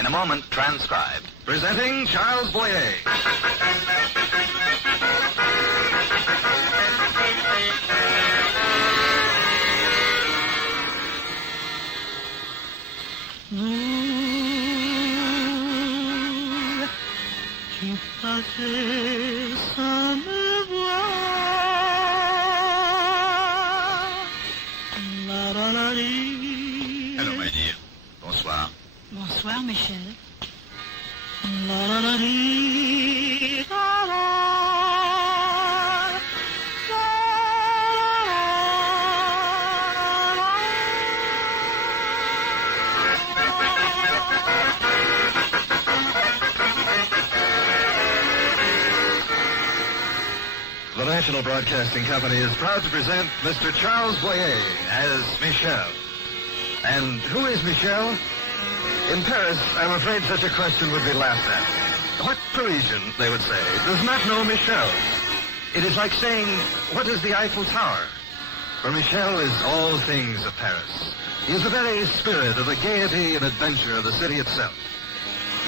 In a moment, transcribed. Presenting Charles Boyer. Tu passais sans me voir. La la la li. Hello, my dear. Bonsoir. Bonsoir, Michel. La la la li. La la. The National Broadcasting Company is proud to present Mr. Charles Boyer as Michel. And who is Michel? In Paris, I'm afraid such a question would be laughed at. What Parisian, they would say, does not know Michel? It is like saying, what is the Eiffel Tower? For Michel is all things of Paris. He is the very spirit of the gaiety and adventure of the city itself.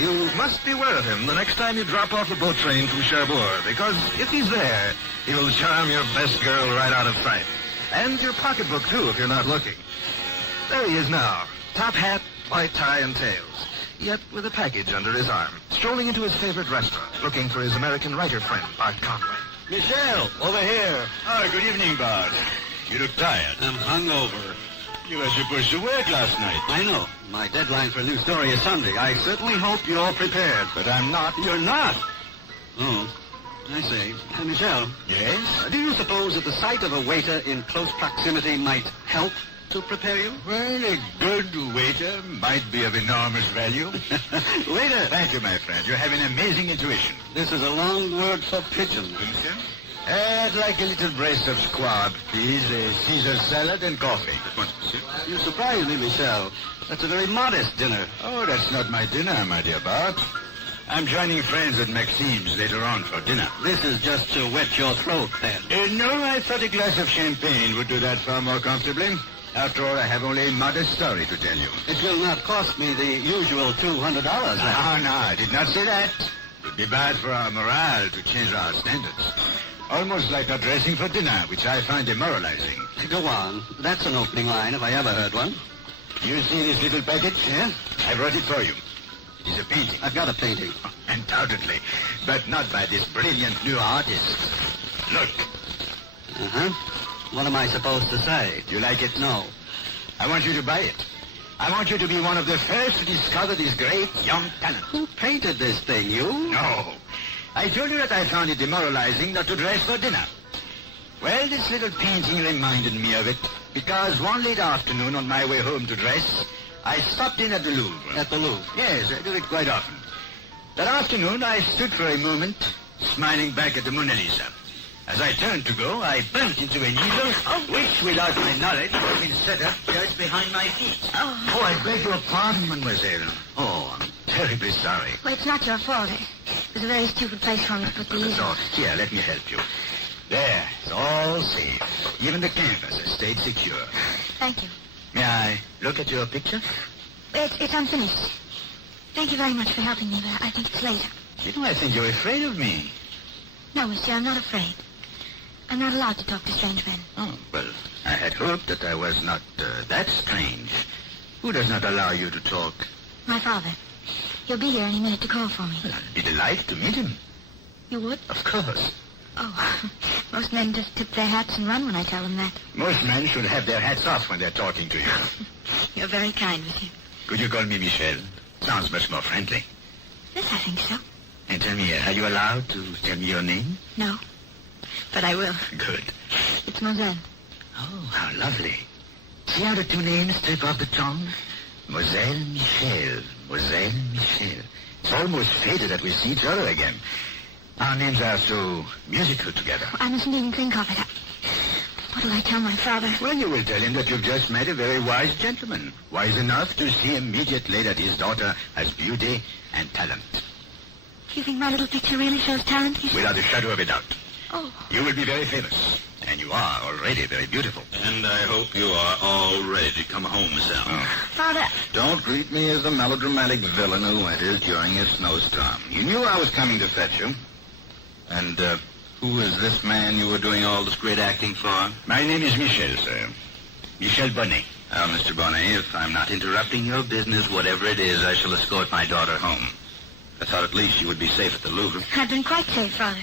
You must beware of him the next time you drop off the boat train from Cherbourg, because if he's there, he will charm your best girl right out of sight. And your pocketbook, too, if you're not looking. There he is now, top hat, white tie, and tails, yet with a package under his arm, strolling into his favorite restaurant, looking for his American writer friend, Art Conway. Michel, over here. Oh, good evening, Bart. You look tired. I'm hungover. You were supposed to work last night. I know. My deadline for a new story is Sunday. I certainly hope you're all prepared. But I'm not. You're not? Oh, I see. Michel. Yes? Do you suppose that the sight of a waiter in close proximity might help to prepare you? Well, a good waiter might be of enormous value. Waiter! Thank you, my friend. You have an amazing intuition. This is a long word for pigeon. Monsieur? I'd like a little brace of squab, please, a Caesar salad and coffee. At once, monsieur. You surprise me, Michel. That's a very modest dinner. Oh, that's not my dinner, my dear Bart. I'm joining friends at Maxime's later on for dinner. This is just to wet your throat, then. No, I thought a glass of champagne would do that far more comfortably. After all, I have only a modest story to tell you. It will not cost me the usual $200. No, I did not say that. It would be bad for our morale to change our standards. Almost like not dressing for dinner, which I find demoralizing. Go on. That's an opening line, if I ever heard one. You see this little package? Yeah? I brought it for you. It is a painting. I've got a painting. Undoubtedly, but not by this brilliant new artist. Look. Uh-huh. What am I supposed to say? Do you like it? No. I want you to buy it. I want you to be one of the first to discover this great young talent. Who painted this thing, you? No. I told you that I found it demoralizing not to dress for dinner. Well, this little painting reminded me of it, because one late afternoon on my way home to dress, I stopped in at the Louvre. At the Louvre? Yes, I do it quite often. That afternoon, I stood for a moment, smiling back at the Mona Lisa. As I turned to go, I bumped into an easel, which, without my knowledge, had been set up just behind my feet. Oh, I beg your pardon, mademoiselle. Oh, I'm terribly sorry. Well, it's not your fault. It was a very stupid place for me to put the easel. So, here, let me help you. There, it's all safe. Even the canvas has stayed secure. Thank you. May I look at your picture? It's unfinished. Thank you very much for helping me, but I think it's later. You know, I think you're afraid of me. No, monsieur, I'm not afraid. I'm not allowed to talk to strange men. Oh, well, I had hoped that I was not that strange. Who does not allow you to talk? My father. He'll be here any minute to call for me. Well, I'd be delighted to meet him. You would? Of course. Oh, most men just tip their hats and run when I tell them that. Most men should have their hats off when they're talking to you. You're very kind, monsieur. Could you call me Michel? Sounds much more friendly. Yes, I think so. And tell me, are you allowed to tell me your name? No, but I will. Good. It's Moselle. Oh, how lovely. See how the two names slip off the tongue? Moselle Michel. Moselle Michel. It's almost fated that we see each other again. Our names are so musical together. I mustn't even think of it. What'll I tell my father? Well, you will tell him that you've just met a very wise gentleman. Wise enough to see immediately that his daughter has beauty and talent. Do you think my little picture really shows talent? Without a shadow of a doubt. Oh. You will be very famous. And you are already very beautiful. And I hope you are all ready to come home, Sal. Father, Don't greet me as the melodramatic villain who enters during a snowstorm. You knew I was coming to fetch you. And, who is this man you were doing all this great acting for? My name is Michel, sir. Michel Bonnet. Well, Mr. Bonnet, if I'm not interrupting your business, whatever it is, I shall escort my daughter home. I thought at least she would be safe at the Louvre. I've been quite safe, Father.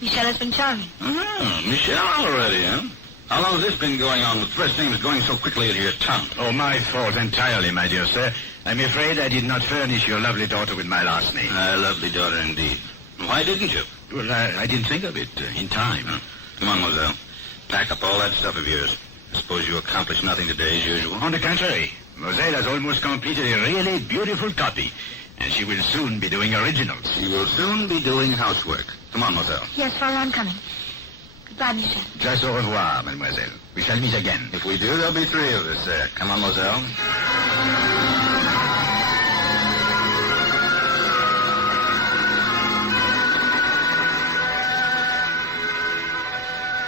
Michel has been charming. Oh, Michel already, huh? How long has this been going on with first names going so quickly to your tongue? Oh, my fault entirely, my dear sir. I'm afraid I did not furnish your lovely daughter with my last name. A lovely daughter indeed. Why didn't you? Well, I didn't think of it in time. Come on, Moselle. Pack up all that stuff of yours. I suppose you accomplished nothing today as usual. On the contrary, Moselle has almost completed a really beautiful copy, and she will soon be doing originals. She will soon be doing housework. Come on, Moselle. Yes, Father, I'm coming. Goodbye, Michel. Just au revoir, mademoiselle. We shall meet again. If we do, there'll be three of us there. Come on, Moselle.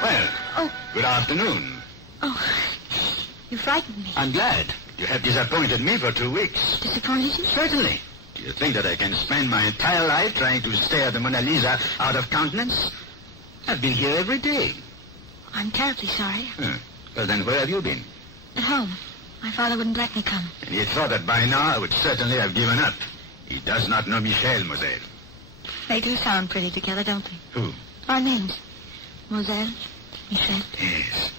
Well, good afternoon. Oh, you frightened me. I'm glad. You have disappointed me for 2 weeks. Disappointed you? Certainly. Do you think that I can spend my entire life trying to stare the Mona Lisa out of countenance? I've been here every day. I'm terribly sorry. Well, then where have you been? At home. My father wouldn't let me come. And he thought that by now I would certainly have given up. He does not know Michel, Moselle. They do sound pretty together, don't they? Who? Our names. Moselle, Michel. Yes.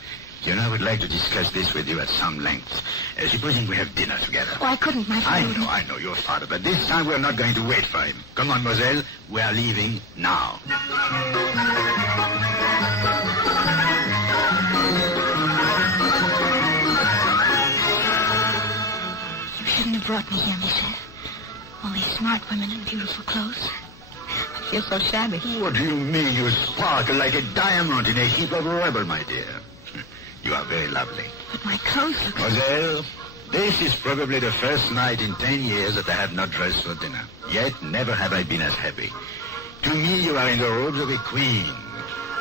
You know, I would like to discuss this with you at some length. Supposing we have dinner together. Oh, I couldn't. My father wouldn't. I know your father, but this time we're not going to wait for him. Come on, Moselle. We are leaving now. You shouldn't have brought me here, Michel. All these smart women in beautiful clothes. I feel so shabby. What do you mean? You sparkle like a diamond in a heap of rubble, my dear. You are very lovely. But my clothes look... Moselle, this is probably the first night in 10 years that I have not dressed for dinner. Yet never have I been as happy. To me, you are in the robes of a queen,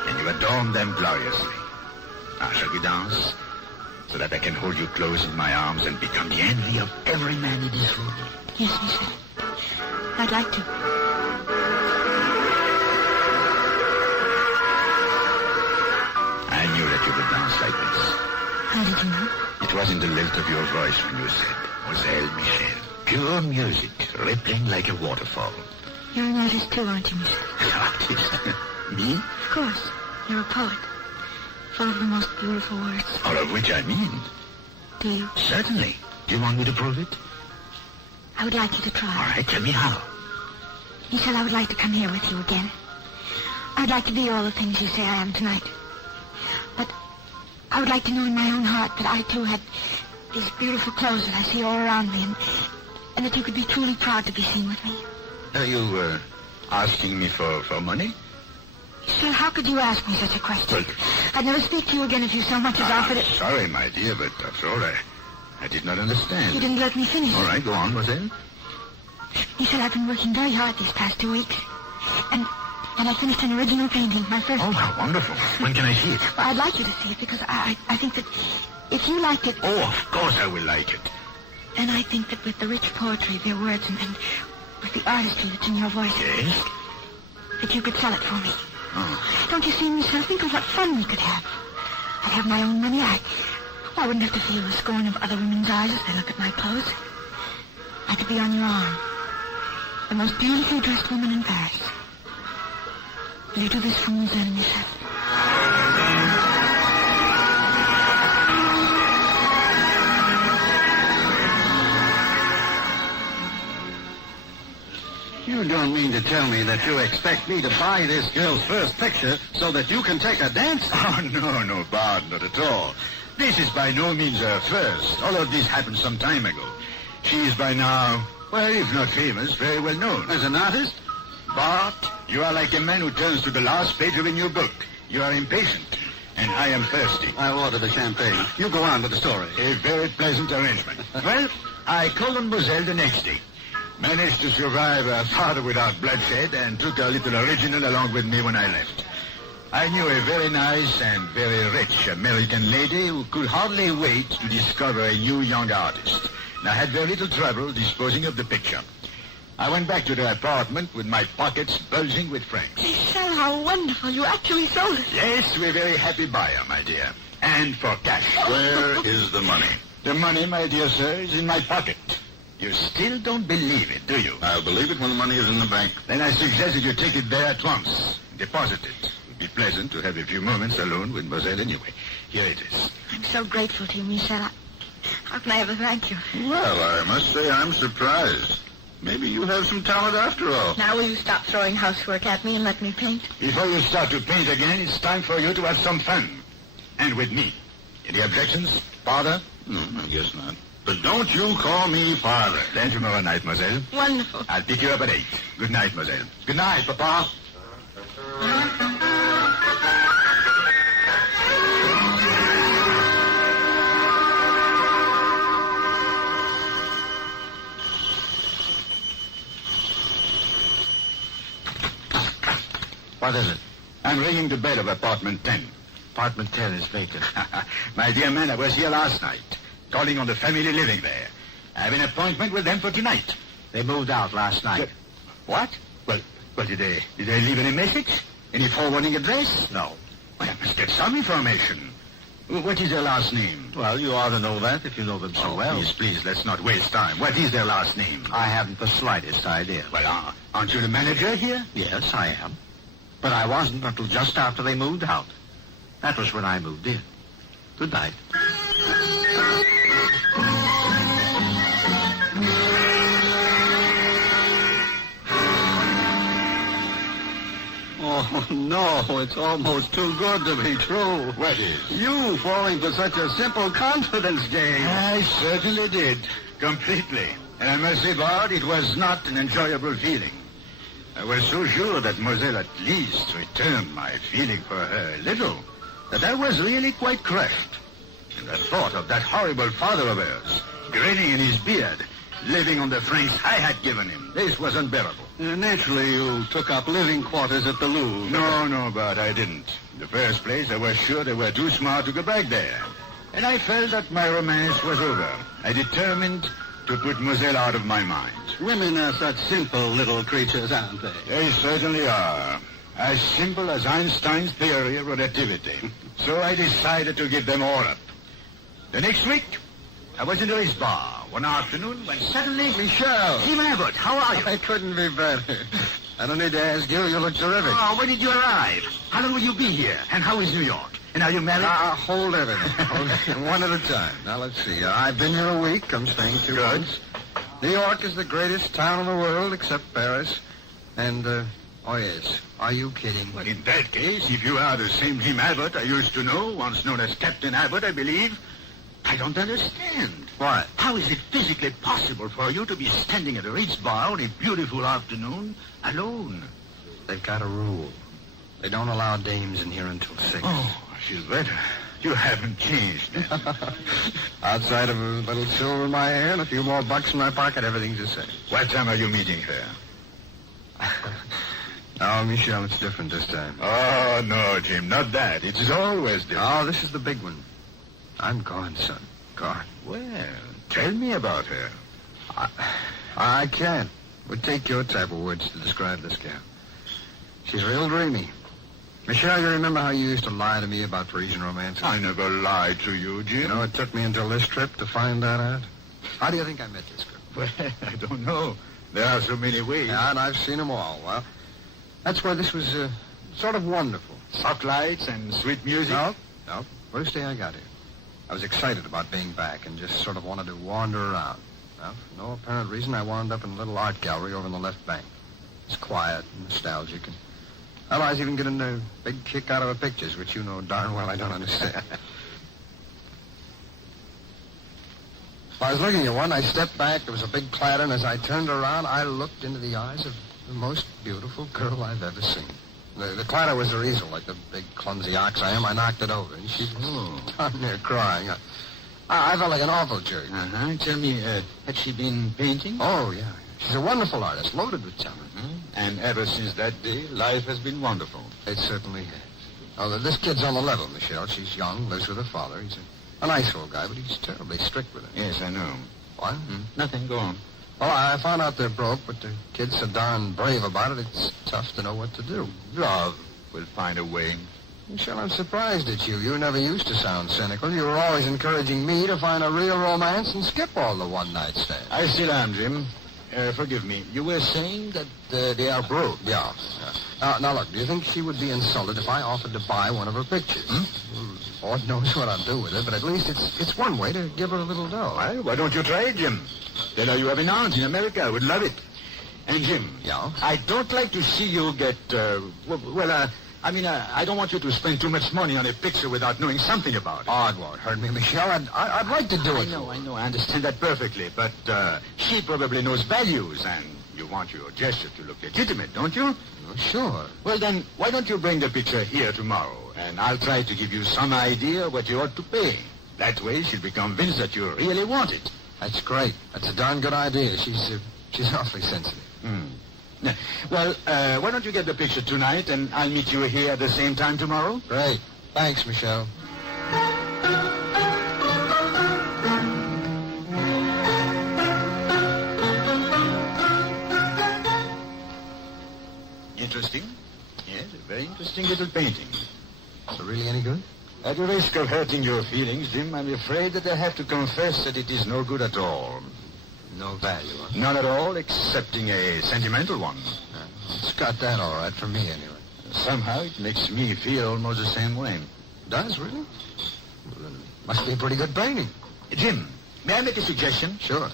and you adorn them gloriously. Now, shall we dance? So that I can hold you close in my arms and become the envy of every man in this room. Yes, Michel. I'd like to. I knew that you would dance like this. How did you know? It was in the lilt of your voice when you said, Moselle Michel. Pure music, rippling like a waterfall. You're an artist too, aren't you, Michel? Artist? Me? Of course. You're a poet. Full of the most beautiful words. All of which I mean. Do you? Certainly. Do you want me to prove it? I would like you to try. All right, tell me how. Michel, I would like to come here with you again. I'd like to be all the things you say I am tonight. But I would like to know in my own heart that I, too, had these beautiful clothes that I see all around me, and that you could be truly proud to be seen with me. Are you, asking me for money? Michel, how could you ask me such a question? Well, I'd never speak to you again if you so much as offered it. Sorry, my dear, but after all, I did not understand. You didn't let me finish. All right, go on, Moselle. Michel, I've been working very hard these past 2 weeks. And I finished an original painting, my first. Oh, how wonderful. When can I see it? Well, I'd like you to see it because I think that if you liked it... Oh, of course I will like it. Then I think that with the rich poetry of your words and with the artistry that's in your voice... Yes? That you could sell it for me. Oh. Don't you see, Michel? Think of what fun we could have. I'd have my own money. I wouldn't have to feel the scorn of other women's eyes as they look at my clothes. I could be on your arm. The most beautifully dressed woman in Paris. Will you do this for Moselle, Michel? You don't mean to tell me that you expect me to buy this girl's first picture so that you can take a dance? Oh, no, Bart, not at all. This is by no means her first. All of this happened some time ago. She is by now, well, if not famous, very well known. As an artist? Bart, you are like a man who turns to the last page of a new book. You are impatient, and I am thirsty. I'll order the champagne. You go on with the story. A very pleasant arrangement. Well, I called on Moselle the next day. Managed to survive a father without bloodshed and took a little original along with me when I left. I knew a very nice and very rich American lady who could hardly wait to discover a new young artist. And I had very little trouble disposing of the picture. I went back to the apartment with my pockets bulging with francs. Michel, how wonderful. You actually sold it. Yes, we're a very happy buyer, my dear. And for cash. Where is the money? The money, my dear sir, is in my pocket. You still don't believe it, do you? I'll believe it when the money is in the bank. Then I suggest that you take it there at once. Deposit it. It'd be pleasant to have a few moments alone with Mademoiselle anyway. Here it is. I'm so grateful to you, Michel. How can I ever thank you? Well, I must say I'm surprised. Maybe you have some talent after all. Now will you stop throwing housework at me and let me paint? Before you start to paint again, it's time for you to have some fun. And with me. Any objections, father? No, I guess not. But don't you call me father. Then tomorrow night, Mademoiselle. Wonderful. I'll pick you up at 8. Good night, Mademoiselle. Good night, Papa. What is it? I'm ringing the bell of apartment 10. Apartment 10 is vacant. My dear man, I was here last night, calling on the family living there. I have an appointment with them for tonight. They moved out last night. What? Well, did they leave any message? Any forwarding address? No. Well, I must get some information. What is their last name? Well, you ought to know that if you know them so well. Please, let's not waste time. What is their last name? I haven't the slightest idea. Well, aren't you the manager here? Yes, I am. But I wasn't until just after they moved out. That was when I moved in. Good night. Oh, no, it's almost too good to be true. What is? You falling for such a simple confidence game. I certainly did. Completely. And I must say, Bart, it was not an enjoyable feeling. I was so sure that Mademoiselle at least returned my feeling for her a little, that I was really quite crushed. And the thought of that horrible father of hers, grinning in his beard, living on the francs I had given him, this was unbearable. Naturally, you took up living quarters at the Louvre. No, Bart, I didn't. In the first place, I was sure they were too smart to go back there. And I felt that my romance was over. I determined to put Mademoiselle out of my mind. Women are such simple little creatures, aren't they? They certainly are. As simple as Einstein's theory of relativity. So I decided to give them all up. The next week, I was in the race bar one afternoon when suddenly... Michel! Jim Abbott, how are you? I couldn't be better. I don't need to ask you. You look terrific. Oh, when did you arrive? How long will you be here? And how is New York? And are you married? Hold everything. One at a time. Now, let's see. I've been here a week. I'm staying 2 months. New York is the greatest town in the world, except Paris. And, oh, yes. Are you kidding? Well, in that case, if you are the same Jim Abbott I used to know, once known as Captain Abbott, I believe, I don't understand. What? How is it physically possible for you to be standing at a Ritz bar on a beautiful afternoon alone? They've got a rule. They don't allow dames in here until 6. Oh, I feel better. You haven't changed. Outside of a little silver in my hair and a few more bucks in my pocket, everything's the same. What time are you meeting her? Oh, Michel, it's different this time. Oh, no, Jim, not that. It is always different. Oh, this is the big one. I'm gone, son. Gone. Well, tell me about her. I can't. Would take your type of words to describe this gal. She's real dreamy. Michel, you remember how you used to lie to me about Parisian romances? I never lied to you, Jim. You know, it took me until this trip to find that out. How do you think I met this girl? Well, I don't know. There are so many ways. Yeah, and I've seen them all. Well, that's why this was sort of wonderful. Soft lights and sweet music? No. First day I got here, I was excited about being back and just sort of wanted to wander around. Well, for no apparent reason, I wound up in a little art gallery over in the left bank. It's quiet and nostalgic, and well, I was even getting a big kick out of the pictures, which you know darn well I don't understand. I was looking at one, I stepped back, there was a big clatter, and as I turned around, I looked into the eyes of the most beautiful girl I've ever seen. The clatter was her easel, like the big clumsy ox I am. I knocked it over, and she was down there crying. I felt like an awful jerk. Tell me, had she been painting? Oh, yeah. She's a wonderful artist, loaded with talent. And ever since that day, life has been wonderful. It certainly has. Oh, this kid's on the level, Michelle. She's young, lives with her father. He's a nice old guy, but he's terribly strict with her. Yes, I know. What? Nothing, go on. Well, I found out they're broke, but the kid's so darn brave about it, it's tough to know what to do. Love will find a way. Michelle, I'm surprised at you. You never used to sound cynical. You were always encouraging me to find a real romance and skip all the one-night stands. I still am, Jim. Forgive me. You were saying that they are broke. Yeah. Now, look, do you think she would be insulted if I offered to buy one of her pictures? Lord knows what I'll do with it, but at least it's one way to give her a little dough. Well, why don't you try it, Jim? Tell her you have an aunt in America. I would love it. And, Jim. Yeah? I don't like to see you get, I don't want you to spend too much money on a picture without knowing something about it. Oh, it won't hurt me, Michelle. I'd like to do it. I know. I understand that perfectly. But she probably knows values, and you want your gesture to look legitimate, don't you? Oh, sure. Well, then, why don't you bring the picture here tomorrow, and I'll try to give you some idea what you ought to pay. That way, she'll be convinced that you really want it. That's great. That's a darn good idea. She's awfully sensitive. Well, why don't you get the picture tonight, and I'll meet you here at the same time tomorrow? Great. Thanks, Michelle. Interesting. Yes, a very interesting little painting. Is it really any good? At the risk of hurting your feelings, Jim, I'm afraid that I have to confess that it is no good at all. No value, huh? None at all, excepting a sentimental one. It's got that all right for me, anyway. Somehow it makes me feel almost the same way. Does, really? Well, then it must be a pretty good painting. Jim, may I make a suggestion? Sure.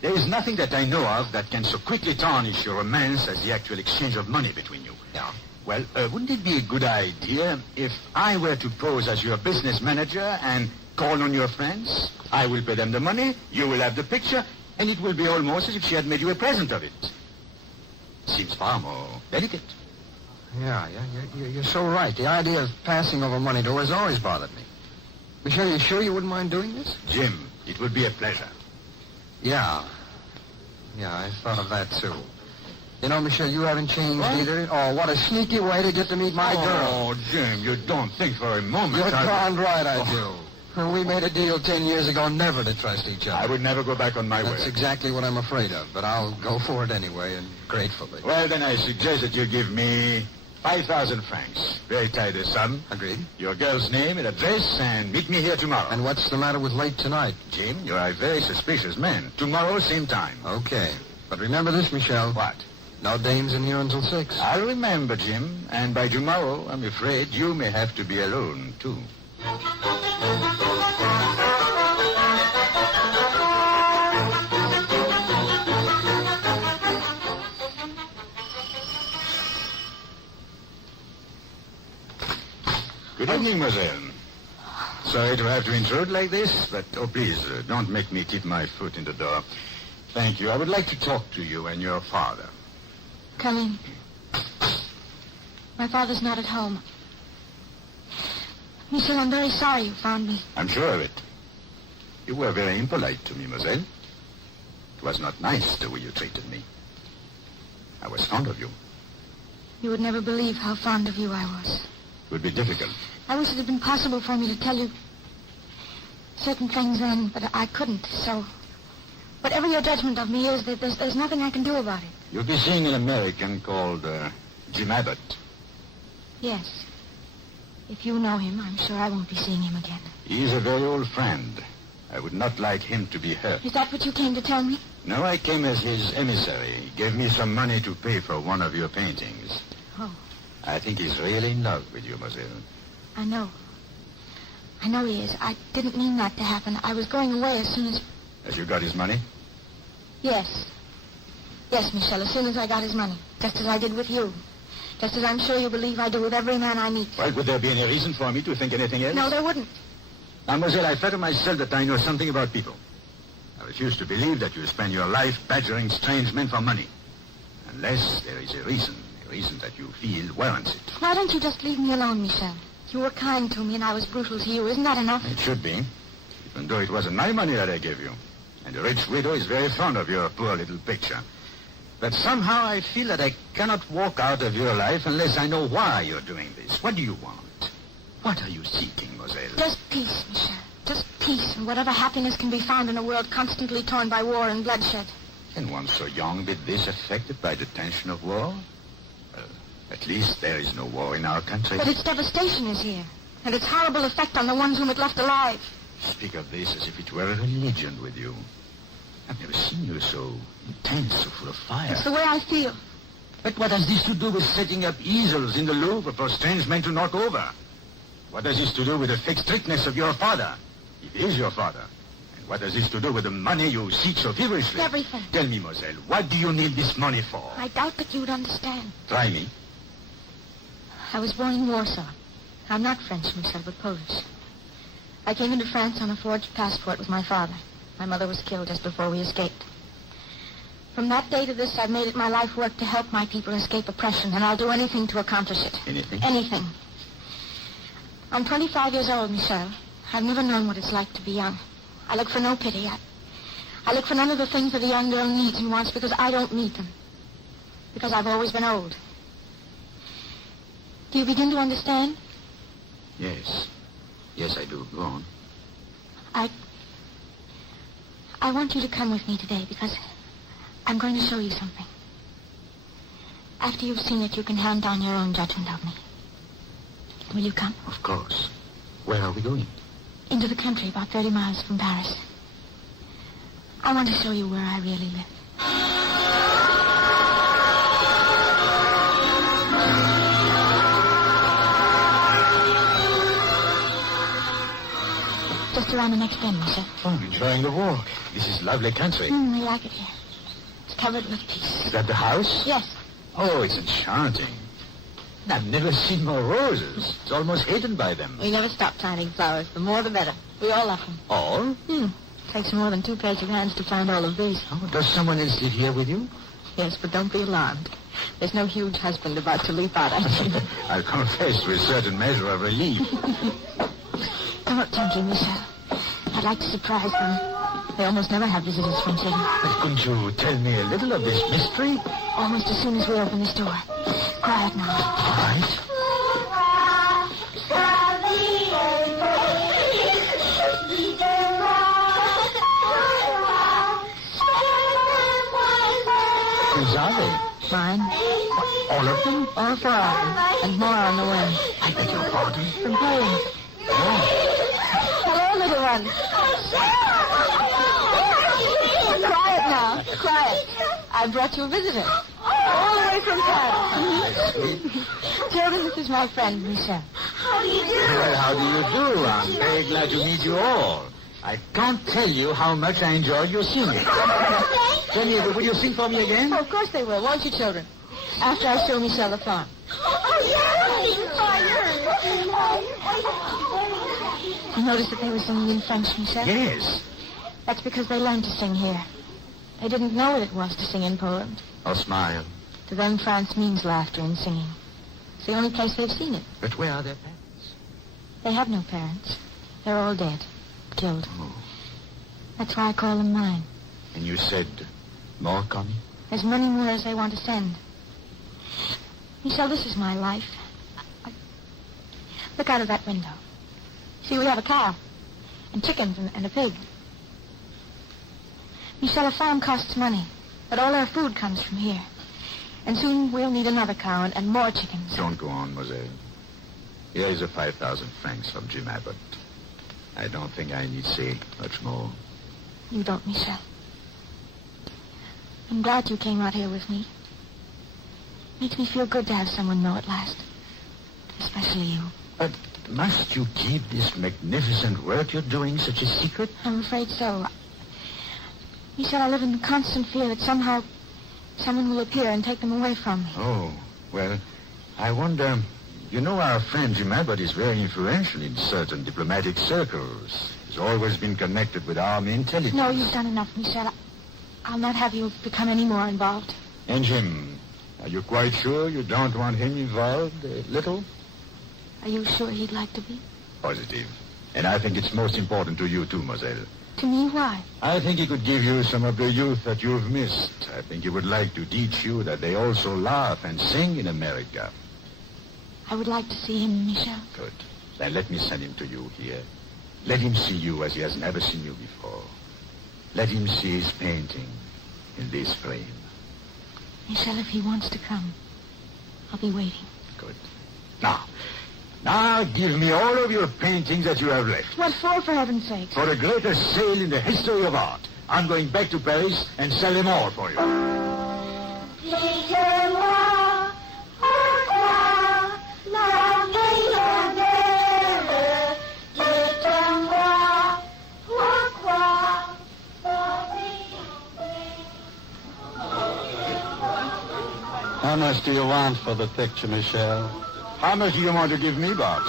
There is nothing that I know of that can so quickly tarnish your romance as the actual exchange of money between you. Yeah. Well, wouldn't it be a good idea if I were to pose as your business manager and call on your friends? I will pay them the money, you will have the picture, and it will be almost as if she had made you a present of it. Seems far more delicate. Yeah, you're so right. The idea of passing over money to her has always bothered me. Michelle, you sure you wouldn't mind doing this? Jim, it would be a pleasure. Yeah, I thought of that, too. You know, Michelle, you haven't changed either. Oh, what a sneaky way to get to meet my girl. Oh, Jim, you don't think for a moment. You're darn right I do. We made a deal 10 years ago never to trust each other. I would never go back on my That's word. exactly what I'm afraid of, but I'll go for it anyway, and gratefully. Well, then I suggest that you give me 5,000 francs. Very tidy sum. Agreed. Your girl's name and address, and meet me here tomorrow. And what's the matter with late tonight? Jim, you're a very suspicious man. Tomorrow, same time. Okay. But remember this, Michelle. What? No dames in here until 6. I'll remember, Jim. And by tomorrow, I'm afraid you may have to be alone, too. Good evening, Mademoiselle. Sorry to have to intrude like this, but, please, don't make me keep my foot in the door. Thank you. I would like to talk to you and your father. Come in. My father's not at home. Michel, I'm very sorry you found me. I'm sure of it. You were very impolite to me, Mademoiselle. It was not nice the way you treated me. I was fond of you. You would never believe how fond of you I was. It would be difficult. I wish it had been possible for me to tell you certain things then, but I couldn't, so... Whatever your judgment of me is, there's nothing I can do about it. You'll be seeing an American called Jim Abbott. Yes. If you know him, I'm sure I won't be seeing him again. He's a very old friend. I would not like him to be hurt. Is that what you came to tell me? No, I came as his emissary. He gave me some money to pay for one of your paintings. Oh. I think he's really in love with you, Mademoiselle. I know. I know he is. I didn't mean that to happen. I was going away as soon as... Has you got his money? Yes. Yes, Michel, as soon as I got his money. Just as I did with you. Just as I'm sure you believe I do with every man I meet. Well, would there be any reason for me to think anything else? No, there wouldn't. Mademoiselle, I flatter myself that I know something about people. I refuse to believe that you spend your life badgering strange men for money. Unless there is a reason that you feel warrants it. Why don't you just leave me alone, Michel? You were kind to me and I was brutal to you. Isn't that enough? It should be. Even though it wasn't my money that I gave you. And the rich widow is very fond of your poor little picture. But somehow I feel that I cannot walk out of your life unless I know why you're doing this. What do you want? What are you seeking, Moselle? Just peace, Michel. Just peace and whatever happiness can be found in a world constantly torn by war and bloodshed. Can one so young be this affected by the tension of war? At least there is no war in our country. But its devastation is here, and its horrible effect on the ones whom it left alive. You speak of this as if it were a religion with you. I've never seen you so intense, so full of fire. It's the way I feel. But what has this to do with setting up easels in the Louvre for strange men to knock over? What has this to do with the fixed strictness of your father? It is your father. And what has this to do with the money you seek so feverishly? Everything. Tell me, Moselle, what do you need this money for? I doubt that you'd understand. Try me. I was born in Warsaw. I'm not French, Michel, but Polish. I came into France on a forged passport with my father. My mother was killed just before we escaped. From that day to this, I've made it my life work to help my people escape oppression, and I'll do anything to accomplish it. Anything? Anything. I'm 25 years old, Michel. I've never known what it's like to be young. I look for no pity. I look for none of the things that a young girl needs and wants because I don't need them. Because I've always been old. Do you begin to understand? Yes. Yes, I do. Go on. I want you to come with me today because I'm going to show you something. After you've seen it, you can hand down your own judgment of me. Will you come? Of course. Where are we going? Into the country, about 30 miles from Paris. I want to show you where I really live. Just around the next bend, Michel. Oh, I'm enjoying the walk. This is lovely country. I like it here. It's covered with peace. Is that the house? Yes. Oh, it's enchanting. I've never seen more roses. It's almost hidden by them. We never stop planting flowers. The more, the better. We all love them. All? Takes more than two pairs of hands to plant all of these. Oh, does someone else live here with you? Yes, but don't be alarmed. There's no huge husband about to leap out at you. I'll confess to a certain measure of relief. Don't gently, Michel. I'd like to surprise them. They almost never have visitors from city. But couldn't you tell me a little of this mystery? Almost as soon as we open this door. Quiet now. All right. Whose are they? Mine. All of them? All four of them. And more on the way. I beg your pardon. From playing. Oh. Hello, little one. Quiet now. Quiet. I brought you a visitor. All the way from Paris. Children, this is my friend, Michel. How do you do? Well, how do you do? I'm very glad to meet you all. I can't tell you how much I enjoyed your singing. Jenny, will you sing for me again? Oh, of course they will, won't you, children? After I show Michel the farm. You noticed that they were singing in French, Michel? Yes. That's because they learned to sing here. They didn't know what it was to sing in Poland. Oh, smile. To them, France means laughter and singing. It's the only place they've seen it. But where are their parents? They have no parents. They're all dead. Killed. Oh. That's why I call them mine. And you said more coming? As many more as they want to send. Michel, this is my life. Look out of that window. See, we have a cow. And chickens and a pig. Michel, a farm costs money. But all our food comes from here. And soon we'll need another cow and more chickens. Don't go on, Moselle. Here is a 5,000 francs from Jim Abbott. I don't think I need say much more. You don't, Michel. I'm glad you came out here with me. Makes me feel good to have someone know at last. Especially you. But must you keep this magnificent work you're doing such a secret? I'm afraid so. Michel, I live in constant fear that somehow someone will appear and take them away from me. Oh, well, I wonder... You know, our friend Jim Abbott is very influential in certain diplomatic circles. He's always been connected with army intelligence. No, you've done enough, Michel. I'll not have you become any more involved. And Jim, are you quite sure you don't want him involved a little? Are you sure he'd like to be? Positive. And I think it's most important to you too, Moselle. To me, why? I think he could give you some of the youth that you've missed. I think he would like to teach you that they also laugh and sing in America. I would like to see him, Michel. Good. Then let me send him to you here. Let him see you as he has never seen you before. Let him see his painting in this frame. Michel, if he wants to come, I'll be waiting. Good. Now give me all of your paintings that you have left. What for heaven's sake? For the greatest sale in the history of art. I'm going back to Paris and sell them all for you. How much do you want for the picture, Michel? How much do you want to give me, Bart?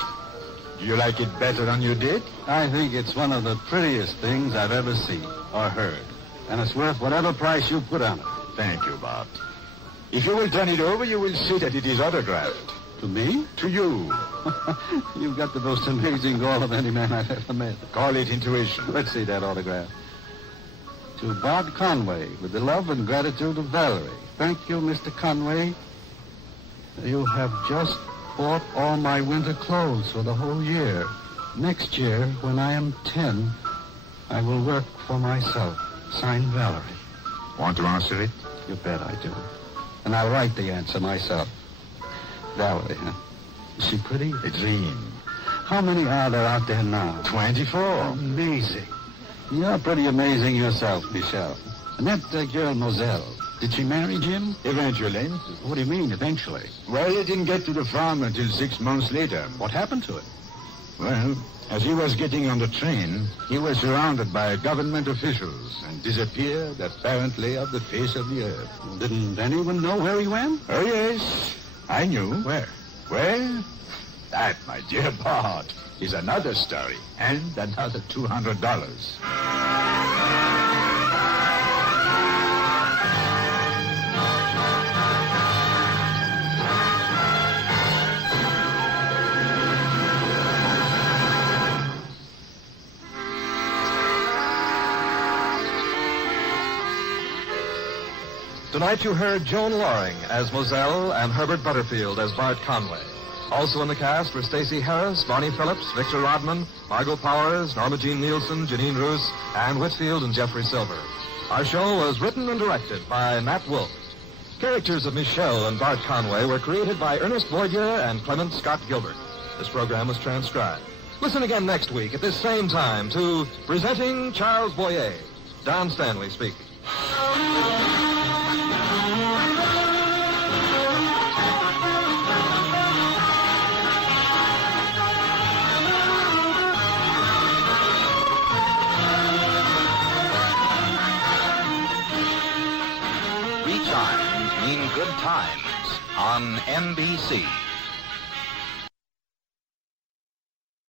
Do you like it better than you did? I think it's one of the prettiest things I've ever seen or heard. And it's worth whatever price you put on it. Thank you, Bart. If you will turn it over, you will see that it is autographed. To me? To you. You've got the most amazing gall of any man I've ever met. Call it intuition. Let's see that autograph. To Bart Conway, with the love and gratitude of Valerie. Thank you, Mr. Conway. You have just bought all my winter clothes for the whole year. Next year, when I am 10, I will work for myself. Signed, Valerie. Want to answer it? You bet I do. And I'll write the answer myself. Valerie, huh? Is she pretty? A dream. How many are there out there now? 24. Amazing. You're pretty amazing yourself, Michel. And that girl, Moselle, did she marry Jim? Eventually. What do you mean, eventually? Well, he didn't get to the farm until 6 months later. What happened to it? Well, as he was getting on the train, he was surrounded by government officials and disappeared apparently off the face of the earth. Didn't anyone know where he went? Oh, yes. I knew. Where? Well, that, my dear Bart, is another story. And another $200. Tonight you heard Joan Loring as Moselle and Herbert Butterfield as Bart Conway. Also in the cast were Stacey Harris, Bonnie Phillips, Victor Rodman, Margot Powers, Norma Jean Nielsen, Janine Roos, Ann Whitfield, and Jeffrey Silver. Our show was written and directed by Matt Wolfe. Characters of Michel and Bart Conway were created by Ernest Voidier and Clement Scott Gilbert. This program was transcribed. Listen again next week at this same time to Presenting Charles Boyer. Don Stanley speaking. Chimes mean good times on NBC.